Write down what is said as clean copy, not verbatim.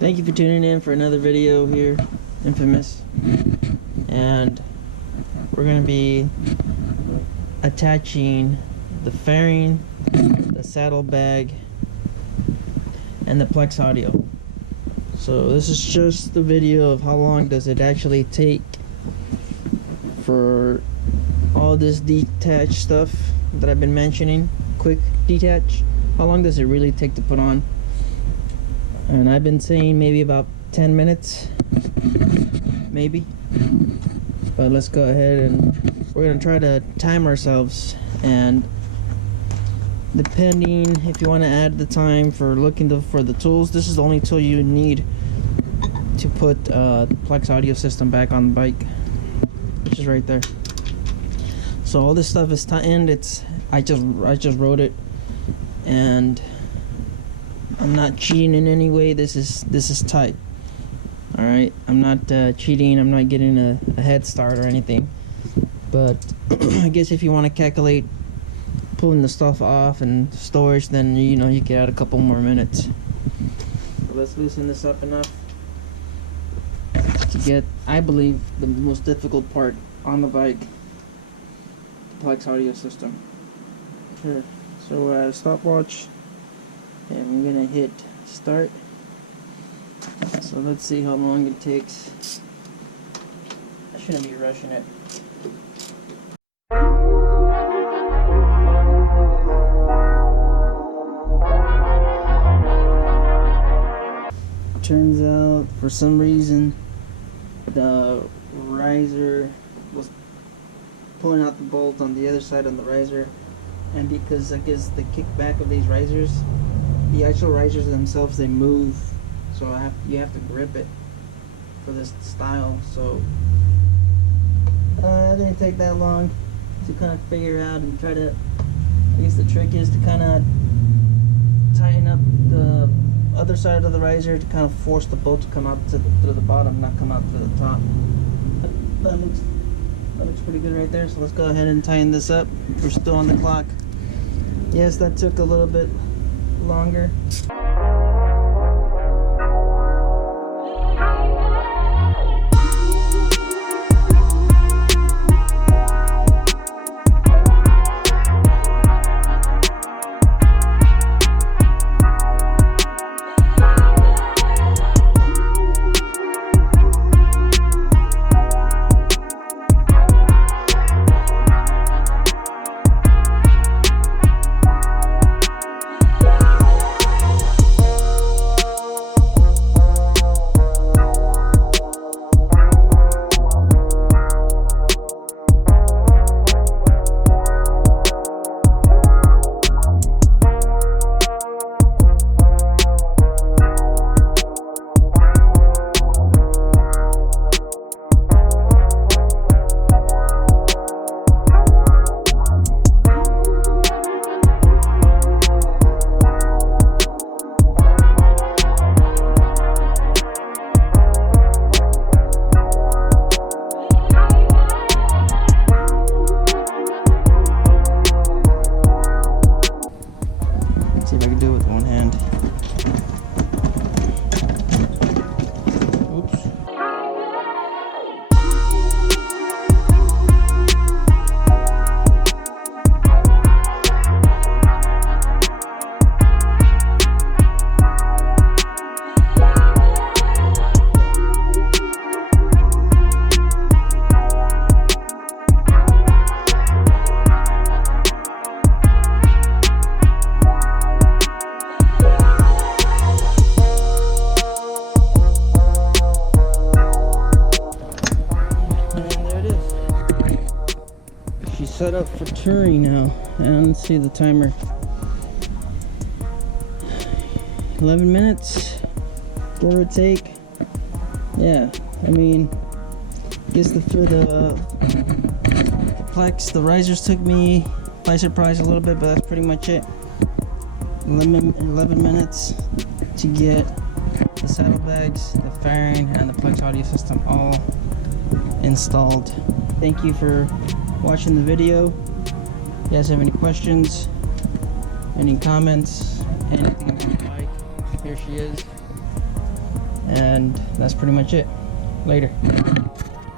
Thank you for tuning in for another video here, Infamous. And we're going to be attaching the fairing, the saddlebag, and the Plex audio. So this is just the video of how long does it actually take for all this detach stuff that I've been mentioning, quick detach. How long does it really take to put on? And I've been saying maybe about 10 minutes, maybe. But let's go ahead and we're gonna try to time ourselves, and depending if you want to add the time for looking for the tools, this is the only tool you need to put the Plex audio system back on the bike, which is right there. So all this stuff is tightened. I just wrote it, and I'm not cheating in any way. This is tight. All right, I'm not cheating. I'm not getting a head start or anything. But I guess if you want to calculate pulling the stuff off and storage, then you know you can add a couple more minutes. So let's loosen this up enough to get, I believe, the most difficult part on the bike, the Plex audio system. Sure. So we're at a stopwatch, and I'm gonna hit start. So let's see how long it takes. I shouldn't be rushing it. Turns out, for some reason, the riser was pulling out the bolt on the other side of the riser, and because I guess the kickback of these risers, the actual risers themselves, they move, so you have to grip it for this style. So it didn't take that long to kind of figure out and try to, I guess the trick is to kind of tighten up the other side of the riser to kind of force the bolt to come out to the bottom, not come out to the top. That looks pretty good right there. So let's go ahead and tighten this up. We're still on the clock. Yes, that took a little bit longer. See if I can do it with one hand. Oops. Set up for touring now, and let's see the timer. 11 minutes, give or take. Yeah, I mean, I guess for the Plex, the risers took me by surprise a little bit, but that's pretty much it. 11 minutes to get the saddlebags, the fairing, and the Plex audio system all installed. Thank you for watching the video. If you guys have any questions, any comments, anything on the bike, here she is. And that's pretty much it. Later.